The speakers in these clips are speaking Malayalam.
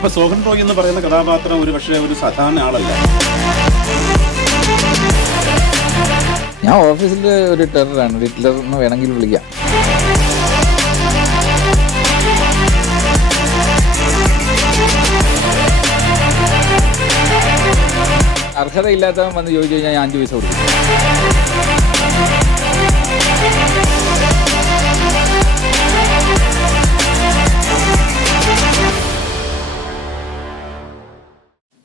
അപ്പൊ സോഹൻ റോയ് എന്ന് പറയുന്ന കഥാപാത്രം ഒരു പക്ഷേ ഒരു സാധാരണ ആളല്ല. ഞാൻ ഓഫീസിൽ ഒരു ടെററാണ്, ഹിറ്റ്ലർ എന്ന് വേണമെങ്കിൽ വിളിക്കാം. അർഹതയില്ലാത്തവൻ വന്ന് ചോദിച്ചു കഴിഞ്ഞാൽ ഞാൻ 5 പൈസ കൊടുക്കും.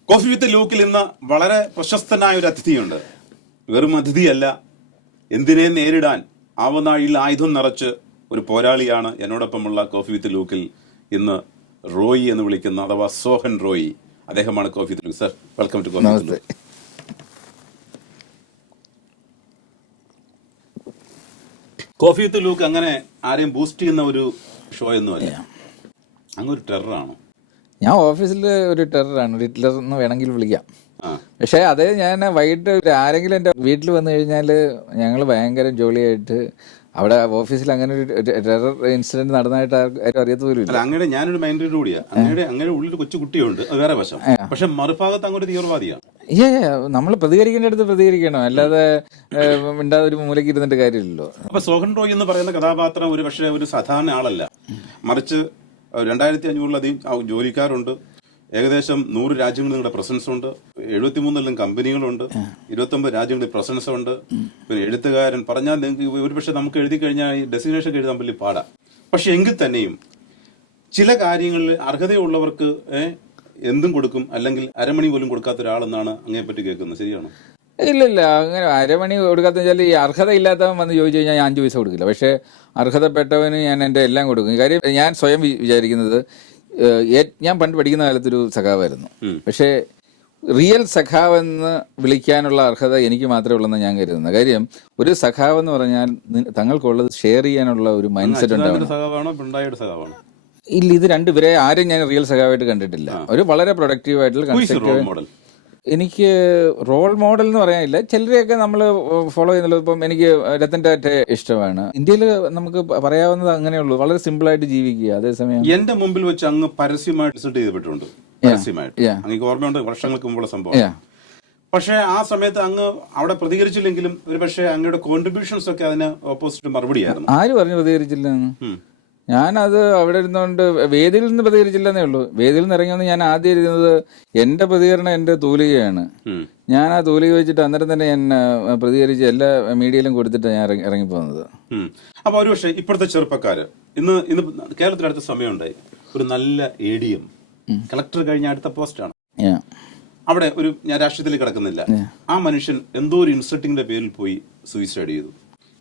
കോഫി വിത്ത് ലൂക്കിൽ ഇന്ന് വളരെ പ്രശസ്തനായ ഒരു അതിഥിയുണ്ട്. വെറും അതിഥിയല്ല, എന്തിനെ നേരിടാൻ ആവനാഴിയിൽ ആയുധം നിറച്ച് ഒരു പോരാളിയാണ് എന്നോടൊപ്പമുള്ള കോഫി വിത്ത് ലൂക്കിൽ ഇന്ന് റോയി എന്ന് വിളിക്കുന്ന, അഥവാ സോഹൻ റോയി. അദ്ദേഹമാണ് coffee with Luke. Sir, welcome to coffee with Luke. Coffee with Luke അങ്ങനെ ആരെയും ബൂസ്റ്റ് ചെയ്യുന്ന ഒരു ഷോ ഒന്നുമല്ല, അങ്ങൊരു ടെററാണോ? ഞാൻ ഓഫീസിൽ ഒരു ടെററാണ്, ഹിറ്റ്ലർ എന്ന് വേണമെങ്കിൽ വിളിക്കാം. പക്ഷേ അതേ ഞാൻ വൈകിട്ട് ആരെങ്കിലും എൻ്റെ വീട്ടിൽ വന്നു കഴിഞ്ഞാൽ ഞങ്ങൾ ഭയങ്കര ജോളിയായിട്ട് അവിടെ ഓഫീസിൽ അങ്ങനെ ഒരു ടെറർ ഇൻസിഡന്റ് നടന്നതായിട്ട് ആരും അറിയാത്ത പോലും ഇല്ല. അങ്ങനെ ഞാനൊരു മൈൻഡ് കൂടിയാ, അങ്ങനെ ഉള്ളിൽ കൊച്ചു കുട്ടിയുണ്ട്, അത് വേറെ വശം. പക്ഷെ മറുഭാഗത്ത് അങ്ങോട്ട് തീവ്രവാദിയാണ്. നമ്മൾ പ്രതികരിക്കേണ്ടടുത്ത് പ്രതികരിക്കണം, അല്ലാതെ മിണ്ടാതെ ഒരു മൂലയ്ക്ക് ഇരുന്നിട്ട് കാര്യമില്ലല്ലോ. അപ്പൊ സോഹൻ റോയ് എന്ന് പറയുന്ന കഥാപാത്രം ഒരു പക്ഷേ ഒരു സാധാരണ ആളല്ല, മറിച്ച് 2500-ലധികം ജോലിക്കാരുണ്ട്, ഏകദേശം 100 രാജ്യങ്ങളിൽ നിങ്ങളുടെ പ്രസൻസ് ഉണ്ട്, 73 കമ്പനികളുണ്ട്, 29 രാജ്യങ്ങളിൽ പ്രസൻസ് ഉണ്ട്. പിന്നെ എഴുത്തുകാരൻ പറഞ്ഞാൽ നിങ്ങൾക്ക് ഒരുപക്ഷെ നമുക്ക് എഴുതി കഴിഞ്ഞാൽ ഈ ഡെസിഗ്നേഷൻ എഴുതാൻ വലിയ പാടാ. പക്ഷെ എങ്കിൽ തന്നെയും ചില കാര്യങ്ങളിൽ അർഹതയുള്ളവർക്ക് എന്തും കൊടുക്കും, അല്ലെങ്കിൽ അരമണി പോലും കൊടുക്കാത്ത ഒരാളെന്നാണ് അങ്ങനെപ്പറ്റി കേൾക്കുന്നത്. ശരിയാണോ? ഇല്ല, അങ്ങനെ അരമണി കൊടുക്കാത്ത വെച്ചാൽ ഈ അർഹത ഇല്ലാത്തവൻ വന്ന് ചോദിച്ചു കഴിഞ്ഞാൽ ഞാൻ 5 പൈസ കൊടുക്കില്ല. പക്ഷേ അർഹതപ്പെട്ടവന് ഞാൻ എൻ്റെ എല്ലാം കൊടുക്കും. കാര്യം ഞാൻ സ്വയം വിചാരിക്കുന്നത്, ഞാൻ പണ്ട് പഠിക്കുന്ന കാലത്തൊരു സഖാവായിരുന്നു. പക്ഷേ റിയൽ സഖാവെന്ന് വിളിക്കാനുള്ള അർഹത എനിക്ക് മാത്രമേ ഉള്ളെന്ന് ഞാൻ കരുതുന്നത്. കാര്യം ഒരു സഖാവെന്ന് പറഞ്ഞാൽ തങ്ങൾക്കുള്ളത് ഷെയർ ചെയ്യാനുള്ള ഒരു മൈൻഡ് സെറ്റ് ഉണ്ടാവണം. ഇല്ല, ഇത് രണ്ടുപേരെ ആരും ഞാൻ റിയൽ സഖാവായിട്ട് കണ്ടിട്ടില്ല. ഒരു വളരെ പ്രൊഡക്റ്റീവ് ആയിട്ടുള്ള കൺസ്ട്രക്റ്റീവ്. എനിക്ക് റോൾ മോഡൽ എന്ന് പറയാനില്ല, ചിലരെയൊക്കെ നമ്മൾ ഫോളോ ചെയ്യുന്നുള്ളൂ. ഇപ്പം എനിക്ക് രത്തൻ ടാറ്റ ഇഷ്ടമാണ്. ഇന്ത്യയിൽ നമുക്ക് പറയാവുന്നത് അങ്ങനെയുള്ളൂ, വളരെ സിമ്പിൾ ആയിട്ട് ജീവിക്കുക. അതേസമയം എന്റെ മുമ്പിൽ വെച്ച് അങ്ങ് പരസ്യമായിട്ട് റിസൾട്ട് ചെയ്തിട്ടുണ്ട്, അങ്ങ് ഓർമ്മയുണ്ട്, വർഷങ്ങൾക്ക് മുമ്പുള്ള സംഭവം. പക്ഷെ ആ സമയത്ത് അങ്ങ് അവിടെ പ്രതികരിച്ചില്ലെങ്കിലും ഒരു പക്ഷേ അങ്ങയുടെ കോൺട്രിബ്യൂഷൻസ് ഒക്കെ അതിന് ഓപ്പോസിറ്റ് മറുപടിയായിരുന്നു. ആര് പറഞ്ഞു പ്രതികരിച്ചില്ലെന്ന്? ഞാനത് അവിടെ ഇരുന്നുകൊണ്ട് വേദിയിൽ നിന്ന് പ്രതികരിച്ചില്ലെന്നേ ഉള്ളൂ. വേദിയിൽ നിന്ന് ഇറങ്ങിയെന്ന് ഞാൻ ആദ്യം ഇരുന്നത് എന്റെ പ്രതികരണം എന്റെ തൂലികയാണ്. ഞാൻ ആ തൂലിക വെച്ചിട്ട് അന്നേരം തന്നെ ഞാൻ പ്രതികരിച്ച് എല്ലാ മീഡിയയിലും കൊടുത്തിട്ട് ഞാൻ ഇറങ്ങിപ്പോകുന്നത്. അപ്പൊ ഒരു പക്ഷേ ഇപ്പോഴത്തെ ചെറുപ്പക്കാര് ഇന്ന് കേരളത്തിൽ അടുത്ത സമയമുണ്ടായി, ഒരു നല്ല ADM കളക്ടർ കഴിഞ്ഞ അടുത്ത പോസ്റ്റാണ്. അവിടെ ഞാൻ രാഷ്ട്രീയത്തിൽ കിടക്കുന്നില്ല, ആ മനുഷ്യൻ എന്തോ ഒരു ഇൻസൾട്ടിങ്ങിന്റെ പേരിൽ പോയി സൂയിസൈഡ് ചെയ്തു.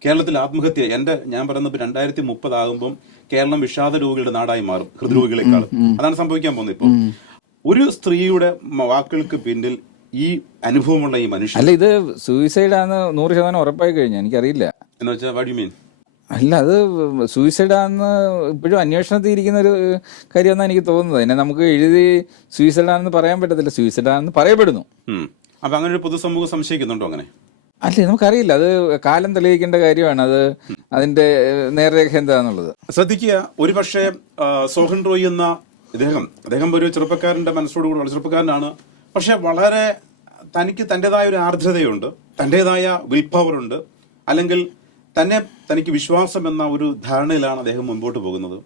കേരളത്തിൽ ആത്മഹത്യ ഞാൻ പറയുന്നത് 2030 ആകുമ്പം കേരളം വിഷാദ രോഗികളുടെ നാടായി മാറും, ഹൃദ്രോഗികളെക്കാൾ. അതാണ് സംഭവിക്കാൻ പോകുന്നത്. ഇപ്പൊ ഒരു സ്ത്രീയുടെ വാക്കുകൾക്ക് പിന്നിൽ ഈ അനുഭവമുള്ള ഈ മനുഷ്യൻ, അല്ല ഇത് സൂയിസൈഡാന്ന് 100% ഉറപ്പായി കഴിഞ്ഞു. എനിക്കറിയില്ല എന്ന് വെച്ചാൽ വാട്ട് യു മീൻ? അല്ല, അത് സൂയിസൈഡാന്ന് ഇപ്പോഴും അന്വേഷണത്തിൽ ഇരിക്കുന്ന ഒരു കാര്യമെന്നാണ് എനിക്ക് തോന്നുന്നത്. അതിനെ നമുക്ക് എഴുതി സൂയിസൈഡാണെന്ന് പറയാൻ പറ്റത്തില്ല, സൂയിസൈഡാണെന്ന് പറയപ്പെടുന്നു. അപ്പൊ അങ്ങനെ ഒരു പൊതുസമൂഹം സംശയിക്കുന്നുണ്ടോ? അങ്ങനെ അല്ലേ, നമുക്കറിയില്ല. അത് കാലം തെളിയിക്കേണ്ട കാര്യമാണ്, അത് അതിന്റെ നേർരേഖ എന്താന്നുള്ളത്. ശ്രദ്ധിക്കുക, ഒരുപക്ഷെ സോഹൻ റോയ് എന്ന അദ്ദേഹം ഒരു ചെറുപ്പക്കാരന്റെ മനസ്സോടുകൂടി വളരെ ചെറുപ്പക്കാരനാണ്. പക്ഷെ വളരെ തനിക്ക് തൻ്റെതായ ഒരു ആർദ്രതയുണ്ട്, തൻ്റെതായ വിൽ പവർ ഉണ്ട്, അല്ലെങ്കിൽ തനിക്ക് വിശ്വാസം എന്ന ഒരു ധാരണയിലാണ് അദ്ദേഹം മുൻപോട്ട് പോകുന്നത്.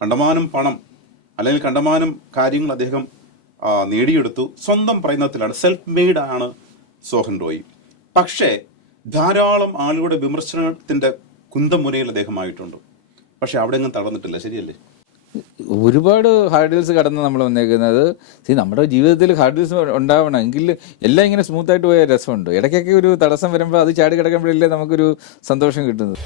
കണ്ടമാനം പണം അല്ലെങ്കിൽ കണ്ടമാനം കാര്യങ്ങൾ അദ്ദേഹം നേടിയെടുത്തു, സ്വന്തം പ്രയത്നത്തിലാണ്, സെൽഫ് മെയ്ഡ് ആണ് സോഹൻ റോയ്. പക്ഷേ ധാരാളം ആളുകളുടെ വിമർശനത്തിന്റെ കുന്തമുനയിൽ അദ്ദേഹമായിട്ടുണ്ട്. പക്ഷെ അവിടെ ഒന്നും തളർന്നിട്ടില്ല. ശരിയല്ലേ? ഒരുപാട് ഹാർഡിൽസ് കടന്ന് നമ്മൾ വന്നേക്കുന്നത്. നമ്മുടെ ജീവിതത്തിൽ ഹാർഡിൽസ് ഉണ്ടാവണം, എങ്കിൽ എല്ലാം ഇങ്ങനെ സ്മൂത്തായിട്ട് പോയ രസമുണ്ട്. ഇടയ്ക്കൊക്കെ ഒരു തടസ്സം വരുമ്പോൾ അത് ചാടി കിടക്കുമ്പോഴല്ലേ നമുക്കൊരു സന്തോഷം കിട്ടുന്നത്.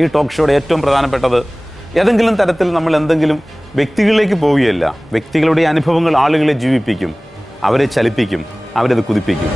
ഈ ടോക്ക് ഷോയുടെ ഏറ്റവും പ്രധാനപ്പെട്ടത് ഏതെങ്കിലും തരത്തിൽ നമ്മൾ എന്തെങ്കിലും വ്യക്തികളിലേക്ക് പോവുകയല്ല, വ്യക്തികളുടെ അനുഭവങ്ങൾ ആളുകളെ ജീവിപ്പിക്കും, അവരെ ചലിപ്പിക്കും, അവരത് കുതിപ്പിക്കും.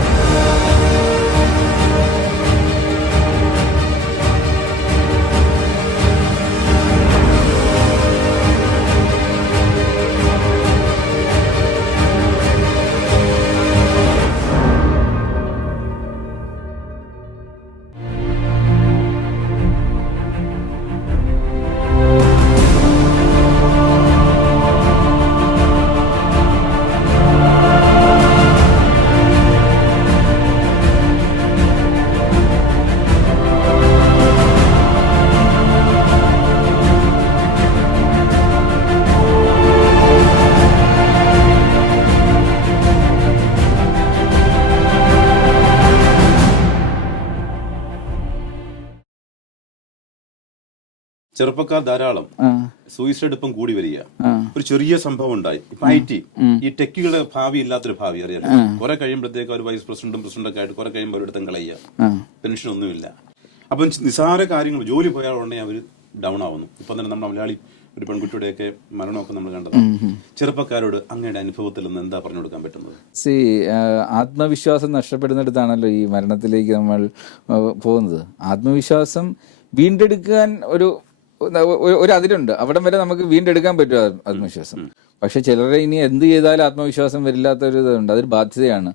ചെറുപ്പക്കാർ ധാരാളം സൂയിസൈഡ് ഇപ്പം കൂടി വരിക. ഒരു ചെറിയ സംഭവം ഉണ്ടായി. ഇപ്പൊ IT ഈ ടെക്കുകളുടെ ഭാവി ഇല്ലാത്തൊരു ഭാവി അറിയാലോ. കുറെ കഴിയുമ്പോഴത്തേക്ക് ഒരു വൈസ് പ്രസിഡന്റും ഒക്കെ ആയിട്ട് കുറെ കഴിയുമ്പോൾ ഒരിടത്തും കളയുക, പെൻഷൻ ഒന്നുമില്ല. അപ്പം നിസാര കാര്യങ്ങൾ ജോലി പോയാൽ ഉടനെ അവർ ഡൗൺ ആവുന്നു. ഇപ്പം തന്നെ നമ്മുടെ മലയാളി ഒരു പെൺകുട്ടിയുടെയൊക്കെ മരണമൊക്കെ നമ്മൾ കണ്ടത്. ചെറുപ്പക്കാരോട് അങ്ങയുടെ അനുഭവത്തിൽ നിന്ന് എന്താ പറഞ്ഞു കൊടുക്കാൻ പറ്റുന്നത്? ആത്മവിശ്വാസം നഷ്ടപ്പെടുന്നിടത്താണല്ലോ ഈ മരണത്തിലേക്ക് നമ്മൾ പോകുന്നത്. ആത്മവിശ്വാസം വീണ്ടെടുക്കാൻ ഒരു അതിലുണ്ട്, അവിടം വരെ നമുക്ക് വീണ്ടെടുക്കാൻ പറ്റും ആത്മവിശ്വാസം. പക്ഷെ ചിലരെ ഇനി എന്ത് ചെയ്താലും ആത്മവിശ്വാസം വരില്ലാത്തൊരു ഇതുണ്ട്. അതൊരു ബാധ്യതയാണ്,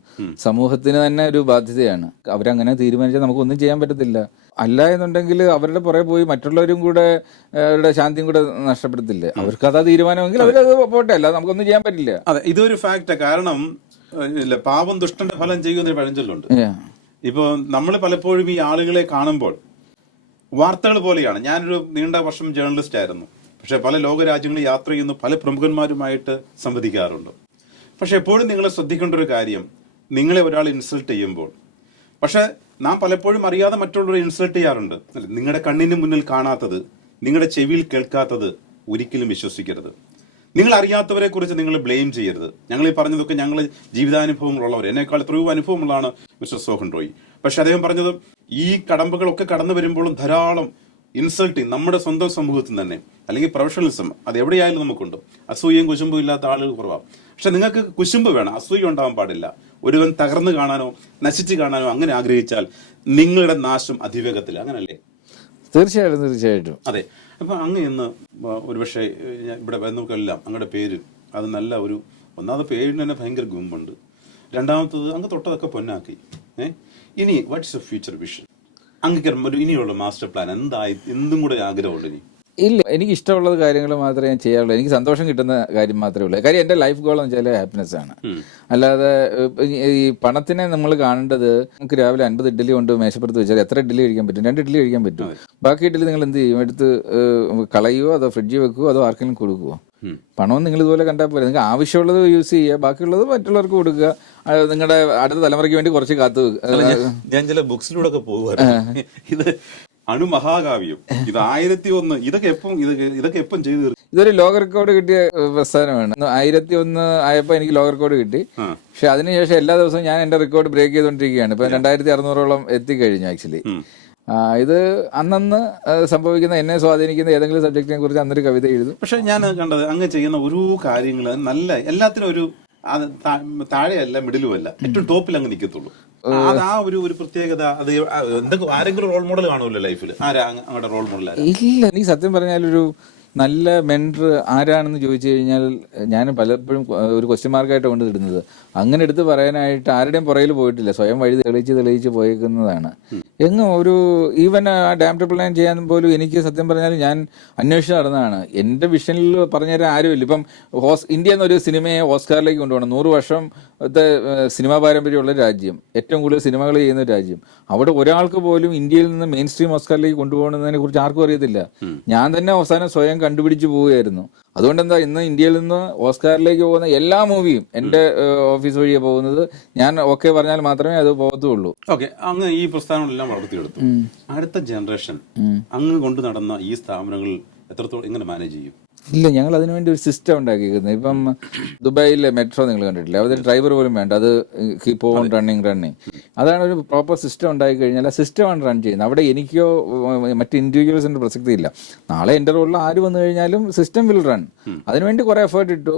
സമൂഹത്തിന് തന്നെ ഒരു ബാധ്യതയാണ്. അവരങ്ങനെ തീരുമാനിച്ചാൽ നമുക്കൊന്നും ചെയ്യാൻ പറ്റത്തില്ല. അല്ല എന്നുണ്ടെങ്കിൽ അവരുടെ പുറകെ പോയി മറ്റുള്ളവരും കൂടെ അവരുടെ ശാന്തിയും കൂടെ നഷ്ടപ്പെടുത്തില്ലേ. അവർക്ക് അതാ തീരുമാനമെങ്കിൽ അവരത് പോട്ടെ, അല്ല നമുക്കൊന്നും ചെയ്യാൻ പറ്റില്ല. അതെ, ഇതൊരു ഫാക്റ്റാ. കാരണം പാപം ദുഷ്ടന്റെ ഫലം ചെയ്യുന്ന പഴഞ്ചൊല്ലുണ്ട്. ഇപ്പൊ നമ്മൾ പലപ്പോഴും ഈ ആളുകളെ കാണുമ്പോൾ വാർത്തകൾ പോലെയാണ്. ഞാനൊരു നീണ്ട വർഷം ജേർണലിസ്റ്റ് ആയിരുന്നു. പക്ഷെ പല ലോകരാജ്യങ്ങളിൽ യാത്ര ചെയ്യുന്ന പല പ്രമുഖന്മാരുമായിട്ട് സംവദിക്കാറുണ്ട്. പക്ഷെ എപ്പോഴും നിങ്ങൾ ശ്രദ്ധിക്കേണ്ട ഒരു കാര്യം, നിങ്ങളെ ഒരാൾ ഇൻസൾട്ട് ചെയ്യുമ്പോൾ, പക്ഷെ നാം പലപ്പോഴും അറിയാതെ മറ്റുള്ളവരെ ഇൻസൾട്ട് ചെയ്യാറുണ്ട്. നിങ്ങളുടെ കണ്ണിന് മുന്നിൽ കാണാത്തത്, നിങ്ങളുടെ ചെവിയിൽ കേൾക്കാത്തത് ഒരിക്കലും വിശ്വസിക്കരുത്. നിങ്ങൾ അറിയാത്തവരെ കുറിച്ച് നിങ്ങൾ ബ്ലെയിം ചെയ്യരുത്. ഞങ്ങൾ ഈ പറഞ്ഞതൊക്കെ ഞങ്ങൾ ജീവിതാനുഭവങ്ങളുള്ളവർ, എന്നെക്കാൾ എത്രയോ അനുഭവമുള്ളതാണ് മിസ്റ്റർ സോഹൻ റോയ്. പക്ഷെ അദ്ദേഹം പറഞ്ഞത് ഈ കടമ്പകളൊക്കെ കടന്നു വരുമ്പോഴും ധാരാളം ഇൻസൾട്ടിങ് നമ്മുടെ സ്വന്തം സമൂഹത്തിൽ തന്നെ, അല്ലെങ്കിൽ പ്രൊഫഷണലിസം അത് എവിടെയായാലും നമുക്കുണ്ട്. അസൂയയും കുശുമ്പും ഇല്ലാത്ത ആളുകൾ കുറവാണ്. പക്ഷെ നിങ്ങൾക്ക് കുശുമ്പ് വേണം, അസൂയ ഉണ്ടാവാൻ പാടില്ല. ഒരുവൻ തകർന്നു കാണാനോ നശിച്ചു കാണാനോ അങ്ങനെ ആഗ്രഹിച്ചാൽ നിങ്ങളുടെ നാശം അതിവേഗത്തിൽ, അങ്ങനല്ലേ? തീർച്ചയായിട്ടും. അതെ. അപ്പൊ അങ്ങ് ഇന്ന് ഒരുപക്ഷെ ഇവിടെ നമുക്കെല്ലാം അങ്ങയുടെ പേര് അത് നല്ല ഒരു, ഒന്നാമത് പേരിന് തന്നെ ഭയങ്കര ഗുമ്പുണ്ട്, രണ്ടാമത്തത് അങ്ങ് തൊട്ടതൊക്കെ പൊന്നാക്കി. ഇനി വാട്ട്സ് യുവർ ഫ്യൂച്ചർ വിഷൻ? അങ്ങ് ഇനിയുള്ള മാസ്റ്റർ പ്ലാൻ എന്തായി? എന്തും കൂടെ ആഗ്രഹമുണ്ട് ഇനി? ഇല്ല, എനിക്ക് ഇഷ്ടമുള്ളത് കാര്യങ്ങൾ മാത്രമേ ഞാൻ ചെയ്യാറുള്ളൂ. എനിക്ക് സന്തോഷം കിട്ടുന്ന കാര്യം മാത്രമേ ഉള്ളൂ. കാര്യം എൻ്റെ ലൈഫ് ഗോൾ എന്ന് വെച്ചാൽ ഹാപ്പിനെസ് ആണ്. അല്ലാതെ ഈ പണത്തിനെ നമ്മൾ കാണേണ്ടത്, നമുക്ക് രാവിലെ 50 ഇഡ്ഡലി കൊണ്ട് മേശപ്പുറത്ത് വെച്ചാൽ എത്ര ഇഡ്ഡലി കഴിക്കാൻ പറ്റും? 2 ഇഡ്ഡലി കഴിക്കാൻ പറ്റും. ബാക്കി ഇഡ്ഡലി നിങ്ങൾ എന്ത് ചെയ്യും? എടുത്ത് കളയുവോ, അതോ ഫ്രിഡ്ജിൽ വെക്കുവോ, അതോ ആർക്കെങ്കിലും കൊടുക്കുവോ? പണവും നിങ്ങൾ ഇതുപോലെ കണ്ടാൽ പോലെ നിങ്ങൾക്ക് ആവശ്യമുള്ളത് യൂസ് ചെയ്യുക, ബാക്കിയുള്ളത് മറ്റുള്ളവർക്ക് കൊടുക്കുക. നിങ്ങളുടെ അടുത്ത തലമുറയ്ക്ക് വേണ്ടി കുറച്ച് കാത്തു വെക്കുക. ഞാൻ ചില ബുക്സിലൂടെ ഒക്കെ പോകുമായിരുന്നു. ഇത് അണുമഹാകാവ്യം, ഇത് 1001, ഇതൊക്കെ എപ്പം ചെയ്തു? ഇതൊരു ലോക റെക്കോർഡ് കിട്ടിയ പ്രസ്ഥാനമാണ്. 1001 ആയപ്പോ എനിക്ക് ലോക റെക്കോർഡ് കിട്ടി. പക്ഷെ അതിനുശേഷം എല്ലാ ദിവസവും ഞാൻ എന്റെ റെക്കോർഡ് ബ്രേക്ക് ചെയ്തുകൊണ്ടിരിക്കുകയാണ്. ഇപ്പൊ 2600ഓളം എത്തിക്കഴിഞ്ഞു ആക്ച്വലി. ഇത് അന്നന്ന് സംഭവിക്കുന്ന, എന്നെ സ്വാധീനിക്കുന്ന ഏതെങ്കിലും സബ്ജക്റ്റിനെ കുറിച്ച് അന്നൊരു കവിത എഴുതും. പക്ഷെ ഞാൻ കണ്ടത് അങ്ങ് ചെയ്യുന്ന ഓരോ കാര്യങ്ങൾ നല്ല, എല്ലാത്തിനും ഒരു താഴെയല്ല മിഡിലുമല്ല, ഏറ്റവും ടോപ്പിൽ അങ്ങ് നിൽക്കത്തുള്ളൂ. അത് ആ ഒരു പ്രത്യേകത. അത് എന്തെങ്കിലും ആരെങ്കിലും റോൾ മോഡൽ കാണുമല്ലോ ലൈഫിൽ? ആരാ അങ്ങയുടെ റോൾ മോഡൽ? ഇല്ല, എനിക്ക് സത്യം പറഞ്ഞാലൊരു നല്ല മെൻറ്റർ ആരാണെന്ന് ചോദിച്ചു കഴിഞ്ഞാൽ ഞാൻ പലപ്പോഴും ഒരു ക്വസ്റ്റ്യൻ മാർക്കായിട്ട് കൊണ്ടിടുന്നത്. അങ്ങനെ എടുത്ത് പറയാനായിട്ട് ആരുടെയും പുറകിൽ പോയിട്ടില്ല, സ്വയം വഴി തെളിയിച്ച് പോയേക്കുന്നതാണ്. എങ്ങും ഒരു ഈവൻ ആ ഡാം ട്രിപ്പിൾ 9 ചെയ്യാൻ പോലും എനിക്ക് സത്യം പറഞ്ഞാൽ ഞാൻ അന്വേഷിച്ച് നടന്നതാണ്. എൻ്റെ വിഷനിൽ പറഞ്ഞുതരാൻ ആരുമില്ല. ഇപ്പം ഇന്ത്യ എന്നൊരു സിനിമയെ ഓസ്കാറിലേക്ക് കൊണ്ടുപോകണം. 100 വർഷത്തെ സിനിമാ പാരമ്പര്യമുള്ള രാജ്യം, ഏറ്റവും കൂടുതൽ സിനിമകൾ ചെയ്യുന്ന രാജ്യം. അവിടെ ഒരാൾക്ക് പോലും ഇന്ത്യയിൽ നിന്ന് മെയിൻ സ്ട്രീം ഓസ്കാറിലേക്ക് കൊണ്ടുപോകുന്നതിനെ കുറിച്ച് ആർക്കും അറിയത്തില്ല. ഞാൻ തന്നെ അവസാനം സ്വയം കണ്ടുപിടിച്ച് പോവുകയായിരുന്നു. അതുകൊണ്ട് എന്താ, ഇന്ന് ഇന്ത്യയിൽ നിന്ന് ഓസ്കാറിലേക്ക് പോകുന്ന എല്ലാ മൂവിയും എൻ്റെ ഓഫീസ് വഴിയാണ് പോകുന്നത്. ഞാൻ ഓക്കെ പറഞ്ഞാൽ മാത്രമേ അത് പോകത്തുള്ളൂ. ഓക്കെ, അങ്ങ് ഈ പ്രസ്ഥാനങ്ങളെല്ലാം വളർത്തിയെടുത്തു. അടുത്ത ജനറേഷൻ അങ്ങ് കൊണ്ടു നടന്ന ഈ സ്ഥാപനങ്ങൾ എത്രത്തോളം എങ്ങനെ മാനേജ് ചെയ്യും? ഇല്ല, ഞങ്ങൾ അതിനുവേണ്ടി ഒരു സിസ്റ്റം ഉണ്ടാക്കിയിരിക്കുന്നത്. ഇപ്പം ദുബായിലെ മെട്രോ നിങ്ങൾ കണ്ടിട്ടില്ല, അതിൽ ഡ്രൈവർ പോലും വേണ്ട, അത് കീപ്പ് ഓൺ റണ്ണിങ്. അതാണ് ഒരു പ്രോപ്പർ സിസ്റ്റം ഉണ്ടാക്കി കഴിഞ്ഞാൽ ആ സിസ്റ്റമാണ് റൺ ചെയ്യുന്നത്. അവിടെ എനിക്കോ മറ്റ് ഇൻഡിവിജ്വൽസിന്റെ പ്രസക്തി ഇല്ല. നാളെ എൻ്റെ റോളിൽ ആര് വന്നു കഴിഞ്ഞാലും സിസ്റ്റം വിൽ റൺ. അതിനുവേണ്ടി കുറെ എഫേർട്ട് ഇട്ടു.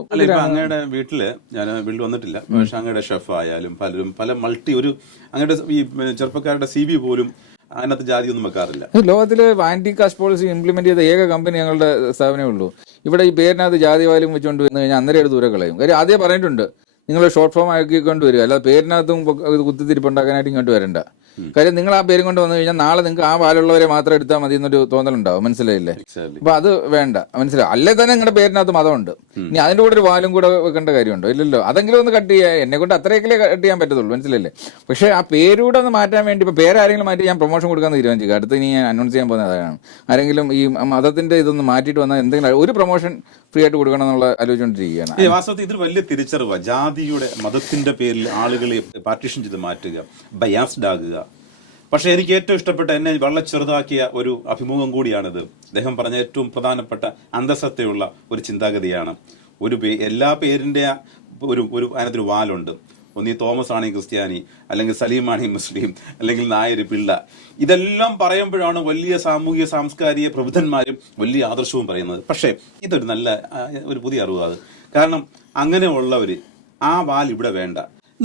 അങ്ങയുടെ വീട്ടില്, ഞാൻ വീട്ടിൽ വന്നിട്ടില്ല, പക്ഷെ അങ്ങയുടെ ഷെഫ് ആയാലും പലരും പല അങ്ങയുടെ ഈ ചെറുപ്പക്കാരുടെ CV പോലും അതിനകത്ത് ജാതിയൊന്നും വെക്കാറില്ല. ലോകത്തില് ആന്റി കാസ്റ്റ് പോളിസി ഇംപ്ലിമെന്റ് ചെയ്ത ഏക കമ്പനി ഞങ്ങളുടെ സ്ഥാപനമേ ഉള്ളൂ. ഇവിടെ ഈ പേരിനകത്ത് ജാതി വാല്യം വെച്ചുകൊണ്ട് വന്നു കഴിഞ്ഞാൽ അന്നേരം എടുത്ത് ദൂരെ കളയും. കാര്യം ആദ്യം പറഞ്ഞിട്ടുണ്ട്, നിങ്ങൾ ഷോർട്ട് ഫോം ആക്കിക്കൊണ്ട് വരിക, അല്ലാതെ പേരിനകത്തും കുത്തിത്തിരിപ്പുണ്ടാക്കാനായിട്ട് ഇങ്ങോട്ട് വരണ്ട. കാര്യം നിങ്ങൾ ആ പേരും കൊണ്ട് വന്നു കഴിഞ്ഞാൽ നാളെ നിങ്ങൾക്ക് ആ വാലുള്ളവരെ മാത്രം എടുത്താൽ മതി എന്നൊരു തോന്നലുണ്ടാവും. മനസ്സിലായില്ലേ? അപ്പൊ അത് വേണ്ട, മനസ്സിലായി. അല്ലേ തന്നെ നിങ്ങളുടെ പേരിനകത്ത് മതമുണ്ട്, ഇനി അതിന്റെ കൂടെ ഒരു വാലും കൂടെ വെക്കേണ്ട കാര്യമുണ്ടോ? ഇല്ലല്ലോ. അതെങ്കിലും ഒന്ന് കട്ട് ചെയ്യാൻ, എന്നെ കൊണ്ട് അത്രയൊക്കെ കട്ട് ചെയ്യാൻ പറ്റത്തുള്ളൂ. മനസ്സിലല്ലേ? പക്ഷെ ആ പേരൂടെ ഒന്ന് മാറ്റാൻ വേണ്ടി, ഇപ്പൊ പേരാരെങ്കിലും മാറ്റി ഞാൻ പ്രൊമോഷൻ കൊടുക്കാൻ തീരുമാനിച്ചു. അടുത്ത് ഇനി ഞാൻ അനൗൺസ് ചെയ്യാൻ പോകുന്നത് അതാണ്. ആരെങ്കിലും ഈ മതത്തിന്റെ ഇതൊന്ന് മാറ്റിയിട്ട് വന്നാൽ എന്തെങ്കിലും ഒരു പ്രൊമോഷൻ ഫ്രീ ആയിട്ട് കൊടുക്കണം എന്നുള്ള ആലോചിച്ചുകൊണ്ടിരിക്കുകയാണ്. വാസ്തവത്തിൽ ഇതൊരു വലിയ തിരിച്ചറിവാണ്. ജാതിയുടെ, മതത്തിന്റെ പേരിൽ ആളുകളെ പാർട്ടീഷൻ ചെയ്ത് മാറ്റുക, ബയാസ്ഡ് ആകുക. പക്ഷെ എനിക്ക് ഏറ്റവും ഇഷ്ടപ്പെട്ട, എന്നെ വളരെ ചെറുതാക്കിയ ഒരു അഭിമുഖം കൂടിയാണിത്. അദ്ദേഹം പറഞ്ഞ ഏറ്റവും പ്രധാനപ്പെട്ട അന്തസത്തയുള്ള ഒരു ചിന്താഗതിയാണ്. എല്ലാ പേരിന്റെ ഒരു അതിനകത്തൊരു വാലുണ്ട്. ഒന്നീ തോമസ് ആണി ക്രിസ്ത്യാനി, അല്ലെങ്കിൽ സലീമാണി മുസ്ലിം, അല്ലെങ്കിൽ നായർ പിള്ള. ഇതെല്ലാം പറയുമ്പോഴാണ് വലിയ സാമൂഹിക സാംസ്കാരിക പ്രബുദ്ധന്മാരും വലിയ ആദർശവും പറയുന്നത്. പക്ഷേ ഇതൊരു നല്ല ഒരു പുതിയ അറിവാണ്. കാരണം അങ്ങനെയുള്ളവർ ആ വാൽ ഇവിടെ വേണ്ട.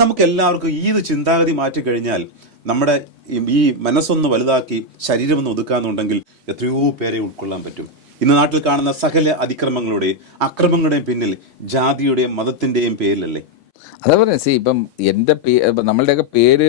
നമുക്ക് എല്ലാവർക്കും ഈ ചിന്താഗതി മാറ്റിക്കഴിഞ്ഞാൽ നമ്മുടെ ഈ മനസ്സൊന്ന് വലുതാക്കി ശരീരം ഒന്ന് ഒതുക്കാന്നുണ്ടെങ്കിൽ എത്രയോ പേരെ ഉൾക്കൊള്ളാൻ പറ്റും. ഇന്ന് നാട്ടിൽ കാണുന്ന സകല അതിക്രമങ്ങളുടെയും അക്രമങ്ങളുടെയും പിന്നിൽ ജാതിയുടെയും മതത്തിന്റെയും പേരിലല്ലേ? അതാ പറഞ്ഞ ഇപ്പം നമ്മളുടെയൊക്കെ പേര്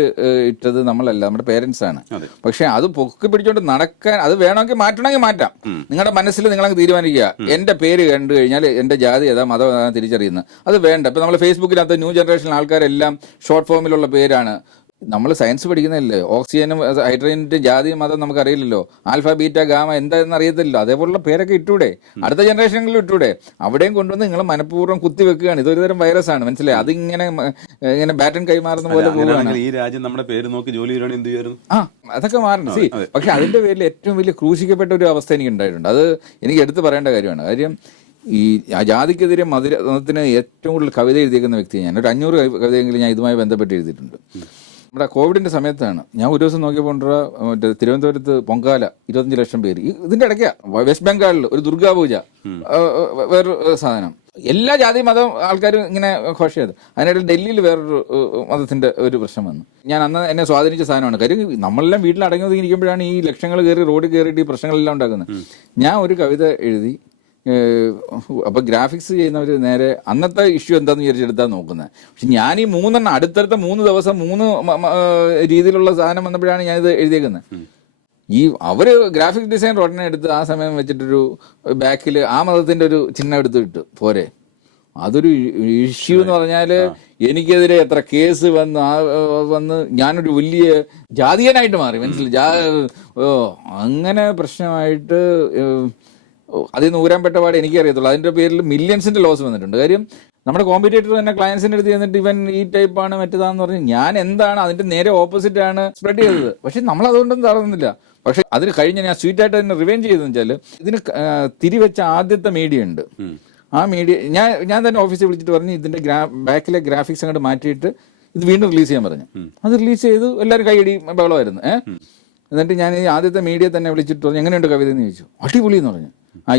ഇട്ടത് നമ്മളല്ല, നമ്മുടെ പേരൻസ് ആണ്. പക്ഷെ അത് പൊക്കി പിടിച്ചോണ്ട് നടക്കാൻ, അത് വേണമെങ്കിൽ മാറ്റണമെങ്കിൽ മാറ്റാം. നിങ്ങളുടെ മനസ്സിൽ നിങ്ങളങ്ങ് തീരുമാനിക്കുക, എന്റെ പേര് കണ്ടു കഴിഞ്ഞാൽ എന്റെ ജാതി ഏതാ മതം ഏതാ തിരിച്ചറിയുന്നത്. അത് വേണ്ട. ഇപ്പൊ നമ്മൾ ഫേസ്ബുക്കിനകത്ത് ന്യൂ ജനറേഷൻ ആൾക്കാരെല്ലാം ഷോർട്ട് ഫോമിലുള്ള പേരാണ്. നമ്മൾ സയൻസ് പഠിക്കുന്നതല്ലേ, ഓക്സിജനും ഹൈഡ്രജന്റെ ജാതി മതം നമുക്കറിയില്ലല്ലോ, ആൽഫ ബീറ്റ ഗാമ എന്താണെന്ന് അറിയത്തില്ലല്ലോ. അതേപോലുള്ള പേരൊക്കെ ഇട്ടൂടെ, അടുത്ത ജനറേഷനിലും ഇട്ടൂടെ. അവിടെയും കൊണ്ടുവന്ന് നിങ്ങൾ മനഃപൂർവ്വം കുത്തിവെക്കുകയാണ്. ഇതൊരു തരം വൈറസാണ്, മനസ്സിലായി? അതിങ്ങനെ ബാറ്റൺ കൈമാറുന്ന പോലെ പോവുകയാണ്. ഈ രാജ്യം നമ്മുടെ പേര് നോക്കി ജോലി ചെയ്യുകയാണെങ്കിൽ എന്ത് ചെയ്യുമായിരുന്നു? അതൊക്കെ മാറണം. പക്ഷെ അതിന്റെ പേരിൽ ഏറ്റവും വലിയ ക്രൂശിക്കപ്പെട്ട ഒരു അവസ്ഥ എനിക്ക് ഉണ്ടായിട്ടുണ്ട്. അത് എനിക്ക് എടുത്തു പറയേണ്ട കാര്യമാണ്. കാര്യം ഈ ജാതിക്കെതിരെ മതത്തിന് ഏറ്റവും കൂടുതൽ കവിത എഴുതിയേക്കുന്ന വ്യക്തിയാണ് ഞാൻ. ഒരു 500 കവിതയെങ്കിലും ഞാൻ ഇതുമായി ബന്ധപ്പെട്ട് എഴുതിയിട്ടുണ്ട്. നമ്മുടെ കോവിഡിന്റെ സമയത്താണ് ഞാൻ ഒരു ദിവസം നോക്കിയപ്പോൾ മറ്റേ തിരുവനന്തപുരത്ത് പൊങ്കാല 25 ലക്ഷം പേര്. ഇതിന്റെ ഇടയ്ക്ക് വെസ്റ്റ് ബംഗാളിൽ ഒരു ദുർഗാപൂജ, വേറൊരു സാധനം, എല്ലാ ജാതി മതം ആൾക്കാരും ഇങ്ങനെ ഘോഷ ചെയ്ത്. അതിനിടയിൽ ഡൽഹിയിൽ വേറൊരു മതത്തിന്റെ ഒരു പ്രശ്നം വന്നു. ഞാൻ അന്ന് എന്നെ സ്വാധീനിച്ച സാധനമാണ്. കാര്യം നമ്മളെല്ലാം വീട്ടിൽ അടങ്ങി ഒതുങ്ങിയിരിക്കുമ്പോഴാണ് ഈ ലക്ഷങ്ങൾ കയറി റോഡിൽ കയറിയിട്ട് ഈ പ്രശ്നങ്ങളെല്ലാം ഉണ്ടാക്കുന്നത്. ഞാൻ ഒരു കവിത എഴുതി. അപ്പൊ ഗ്രാഫിക്സ് ചെയ്യുന്നവർ നേരെ അന്നത്തെ ഇഷ്യൂ എന്താന്ന് വിചാരിച്ചെടുത്താൽ നോക്കുന്നത്. പക്ഷെ ഞാൻ ഈ 3 അടുത്തടുത്ത 3 ദിവസം 3 രീതിയിലുള്ള സാധനം വന്നപ്പോഴാണ് ഞാനിത് എഴുതിയേക്കുന്നത്. ഈ അവര് ഗ്രാഫിക് ഡിസൈനർ ഉടനെ എടുത്ത് ആ സമയം വെച്ചിട്ടൊരു ബാക്കിൽ ആ മതത്തിന്റെ ഒരു ചിഹ്നം എടുത്ത് ഇട്ടു. പോരെ, അതൊരു ഇഷ്യൂ എന്ന് പറഞ്ഞാല് എനിക്കെതിരെ എത്ര കേസ് വന്ന് ഞാനൊരു വലിയ ജാതീയനായിട്ട് മാറി, മനസ്സിലായി? അങ്ങനെ പ്രശ്നമായിട്ട് അതിൽ നിന്ന് ഊരാൻപ്പെട്ട പാടെ എനിക്കറിയത്തുള്ളൂ. അതിന്റെ പേരിൽ മില്യൺസിന്റെ ലോസ് വന്നിട്ടുണ്ട്. കാര്യം നമ്മുടെ കോമ്പറ്റേറ്റർ തന്നെ ക്ലയൻസിന്റെ അടുത്ത് ചെന്നിട്ട് ഇവൻ ഈ ടൈപ്പാണ് മറ്റേതാന്ന് പറഞ്ഞ് ഞാൻ എന്താണ് അതിന്റെ നേരെ ഓപ്പോസിറ്റ് ആണ് സ്പ്രെഡ് ചെയ്തത്. പക്ഷെ നമ്മൾ അതുകൊണ്ടൊന്നും തളർന്നില്ല. പക്ഷെ അതിന് കഴിഞ്ഞ് ഞാൻ സ്വീറ്റായിട്ട് തന്നെ റിവെഞ്ച് ചെയ്തെന്ന് വെച്ചാൽ ഇതിന് തിരിവെച്ച ആദ്യത്തെ മീഡിയ ഉണ്ട്. ആ മീഡിയ ഞാൻ തന്നെ ഓഫീസിൽ വിളിച്ചിട്ട് പറഞ്ഞു ഇതിന്റെ ബാക്കിലെ ഗ്രാഫിക്സ് അങ്ങോട്ട് മാറ്റിയിട്ട് ഇത് വീണ്ടും റിലീസ് ചെയ്യാൻ പറഞ്ഞു. അത് റിലീസ് ചെയ്തു. എല്ലാവരും കൈയടി ബഹളമായിരുന്നു. എന്നിട്ട് ഞാൻ ഈ ആദ്യത്തെ മീഡിയ തന്നെ വിളിച്ചിട്ട് പറഞ്ഞു എങ്ങനെയുണ്ട് കവിത എന്ന് ചോദിച്ചു. അടിപൊളി എന്ന് പറഞ്ഞു.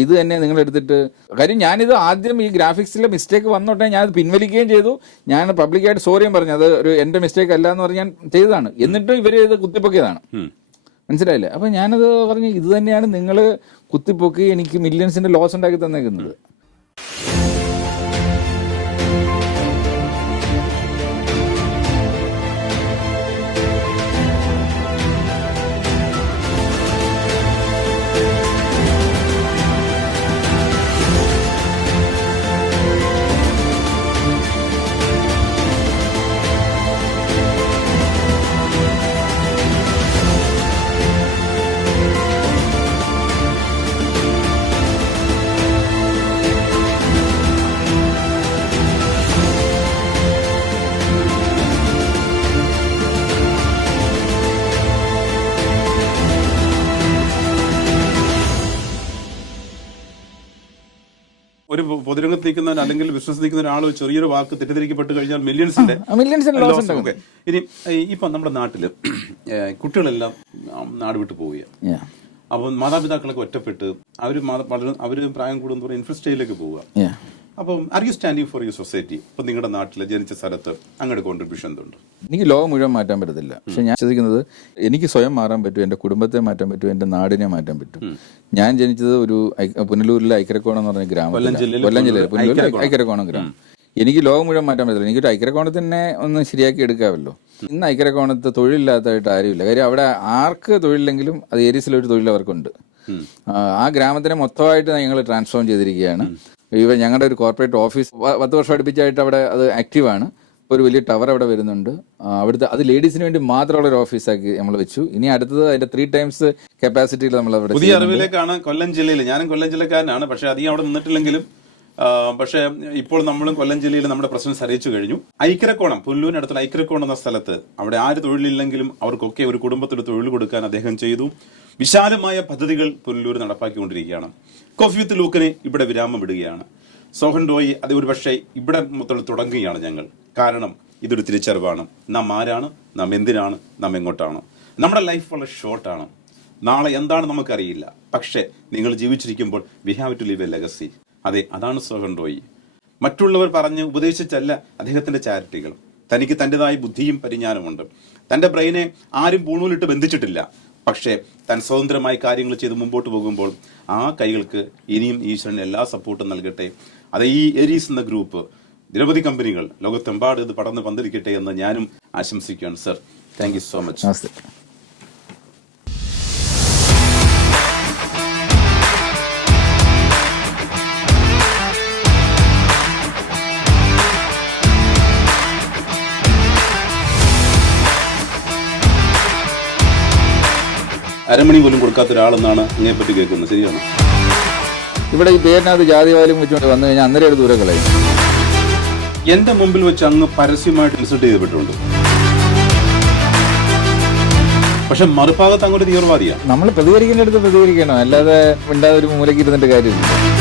ഇത് തന്നെ നിങ്ങൾ എടുത്തിട്ട്, കാര്യം ഞാനിത് ആദ്യം ഈ ഗ്രാഫിക്സിലെ മിസ്റ്റേക്ക് വന്നോട്ടെ ഞാനത് പിൻവലിക്കുകയും ചെയ്തു. ഞാൻ പബ്ലിക്കായിട്ട് സോറിയും പറഞ്ഞു, അത് ഒരു എന്റെ മിസ്റ്റേക്ക് അല്ല എന്ന് പറഞ്ഞ് ഞാൻ ചെയ്തതാണ്. എന്നിട്ടും ഇവര് ഇത് കുത്തിപ്പൊക്കിയതാണ്, മനസ്സിലായില്ലേ? അപ്പൊ ഞാനത് പറഞ്ഞു ഇത് തന്നെയാണ് നിങ്ങൾ കുത്തിപ്പൊക്കി എനിക്ക് മില്യൺസിന്റെ ലോസ് ഉണ്ടാക്കി തന്നേക്കുന്നത്. ഒരു പൊതുരംഗത്ത് നിൽക്കുന്ന അല്ലെങ്കിൽ ബിസിനസ് നിൽക്കുന്ന ഒരാൾ ചെറിയൊരു വാക്ക് തെറ്റിദ്ധരിക്കപ്പെട്ട് കഴിഞ്ഞാൽ മില്യൺസിന്റെ ലോസ്. ഓക്കെ, ഇനി ഇപ്പൊ നമ്മുടെ നാട്ടില് കുട്ടികളെല്ലാം നാട് വിട്ടു പോവുക. അപ്പം മാതാപിതാക്കളൊക്കെ ഒറ്റപ്പെട്ട് അവര് പ്രായം കൂടുന്നതോടെ ഇൻഫ്രസ്റ്റേജിലേക്ക് പോവുക. അപ്പം are you standing for you society? ഇപ്പൊ നിങ്ങളുടെ നാട്ടില് ജനിച്ച സ്ഥലത്ത് അങ്ങോട്ട് കോൺട്രിബ്യൂഷൻ എന്തുണ്ട്? എനിക്ക് ലോകം മുഴുവൻ മാറ്റാൻ പറ്റത്തില്ല. പക്ഷെ ഞാൻ വിശ്വസിക്കുന്നത് എനിക്ക് സ്വയം മാറാൻ പറ്റും, എന്റെ കുടുംബത്തെ മാറ്റാൻ പറ്റും, എന്റെ നാടിനെ മാറ്റാൻ പറ്റും. ഞാൻ ജനിച്ചത് ഒരു പുനലൂരിലെ ഐക്കരക്കോണം എന്ന് പറഞ്ഞ ഗ്രാമം, കൊല്ലം ജില്ലയിലെ പുനലൂരിലെ ഐക്കരക്കോണം ഗ്രാമം. എനിക്ക് ലോകം മുഴുവൻ മാറ്റാൻ പറ്റില്ല. എനിക്കൊരു ഐക്കരക്കോണത്തിനെ ഒന്ന് ശരിയാക്കി എടുക്കാമല്ലോ. ഇന്ന് ഐക്കരക്കോണത്ത് തൊഴിലില്ലാത്തതായിട്ട് ആരുമില്ല. കാര്യം അവിടെ ആർക്ക് തൊഴിലില്ലെങ്കിലും അത് ഏരീസിലൊരു തൊഴിൽ അവർക്കുണ്ട്. ആ ഗ്രാമത്തിനെ മൊത്തമായിട്ട് ഞങ്ങൾ ട്രാൻസ്ഫോം ചെയ്തിരിക്കുകയാണ്. ഞങ്ങളുടെ ഒരു കോർപ്പറേറ്റ് ഓഫീസ് 10 വർഷം അടുപ്പിച്ചായിട്ട് അവിടെ അത് ആക്റ്റീവാണ്. ഒരു വലിയ ടവർ അവിടെ വരുന്നുണ്ട്. അവിടുത്തെ അത് ലേഡീസിന് വേണ്ടി മാത്രമുള്ള ഒരു ഓഫീസാക്കി നമ്മൾ വെച്ചു. ഇനി അടുത്തത് അതിന്റെ 3 times കപ്പാസിറ്റിയിൽ നമ്മൾ അവിടെ. പുതിയ അറിവിലേക്കാണ് കൊല്ലം ജില്ലയിൽ. ഞാനും കൊല്ലം ജില്ലക്കാരനാണ്, പക്ഷെ അധികം അവിടെ നിന്നിട്ടില്ലെങ്കിലും പക്ഷേ ഇപ്പോൾ നമ്മളും കൊല്ലം ജില്ലയിൽ നമ്മുടെ പ്രസിഡന്റ് അറിയിച്ചു കഴിഞ്ഞു. ഐക്കരക്കോണം, പുല്ലൂരിനടുത്തുള്ള ഐക്കരക്കോണം എന്ന സ്ഥലത്ത് അവിടെ ആര് തൊഴിലില്ലെങ്കിലും അവർക്കൊക്കെ ഒരു കുടുംബത്തിൽ തൊഴിൽ കൊടുക്കാൻ അദ്ദേഹം ചെയ്തു. വിശാലമായ പദ്ധതികൾ പുല്ലൂർ നടപ്പാക്കിക്കൊണ്ടിരിക്കുകയാണ്. കോഫി വിത്ത് ലൂക്കിനെ ഇവിടെ വിരാമം ഇടുകയാണ്. സോഹൻ റോയി അത് ഒരു പക്ഷേ ഇവിടെ മുതൽ തുടങ്ങുകയാണ് ഞങ്ങൾ. കാരണം ഇതൊരു തിരിച്ചറിവാണ്. നാം ആരാണ്, നാം എന്തിനാണ്, നാം എങ്ങോട്ടാണ്. നമ്മുടെ ലൈഫ് വളരെ ഷോർട്ടാണ്. നാളെ എന്താണ് നമുക്കറിയില്ല. പക്ഷേ നിങ്ങൾ ജീവിച്ചിരിക്കുമ്പോൾ we have to leave a legacy. അതെ, അതാണ് സോഹൻ റോയി. മറ്റുള്ളവർ പറഞ്ഞ് ഉപദേശിച്ചല്ല അദ്ദേഹത്തിന്റെ ചാരിറ്റികൾ. തനിക്ക് തൻ്റെതായ ബുദ്ധിയും പരിജ്ഞാനമുണ്ട്. തൻ്റെ ബ്രെയിനെ ആരും പൂണൂലിട്ട് ബന്ധിച്ചിട്ടില്ല. പക്ഷേ താൻ സ്വതന്ത്രമായി കാര്യങ്ങൾ ചെയ്ത് മുമ്പോട്ട് പോകുമ്പോൾ ആ കൈകൾക്ക് ഇനിയും ഈശ്വരൻ എല്ലാ സപ്പോർട്ടും നൽകട്ടെ. അത് ഈ എരീസ് എന്ന ഗ്രൂപ്പ് നിരവധി കമ്പനികൾ ലോകത്തെമ്പാട് ഇത് പടർന്ന് പന്തലിക്കട്ടെ എന്ന് ഞാനും ആശംസിക്കുകയാണ്. Sir, thank you so much. നമസ്തേ. അരമണി പോലും കൊടുക്കാത്ത ഒരാളെന്നാണ് ഇതിനെപ്പറ്റി കേൾക്കുന്നത്. ശരിയാണ്? ഇവിടെ ഈ പേരിനകത്ത് ജാതിവാലും വെച്ചുകൊണ്ട് വന്നു കഴിഞ്ഞാൽ അന്നേരം ഒരു ദൂരം കളയും. എന്റെ മുമ്പിൽ വെച്ച് അങ്ങ് പരസ്യമായിട്ട് ഇൻസൾട്ട് ചെയ്യപ്പെട്ടിട്ടുണ്ട്. പക്ഷെ മറുഭാഗത്ത് അങ്ങോട്ട് തീവ്രവാദിയാണ്. നമ്മൾ പ്രതികരിക്കേണ്ട അടുത്ത് പ്രതികരിക്കണം, അല്ലാതെ മിണ്ടാതെ ഒരു മൂലയ്ക്ക് ഇരുന്നിട്ട് കാര്യമില്ല.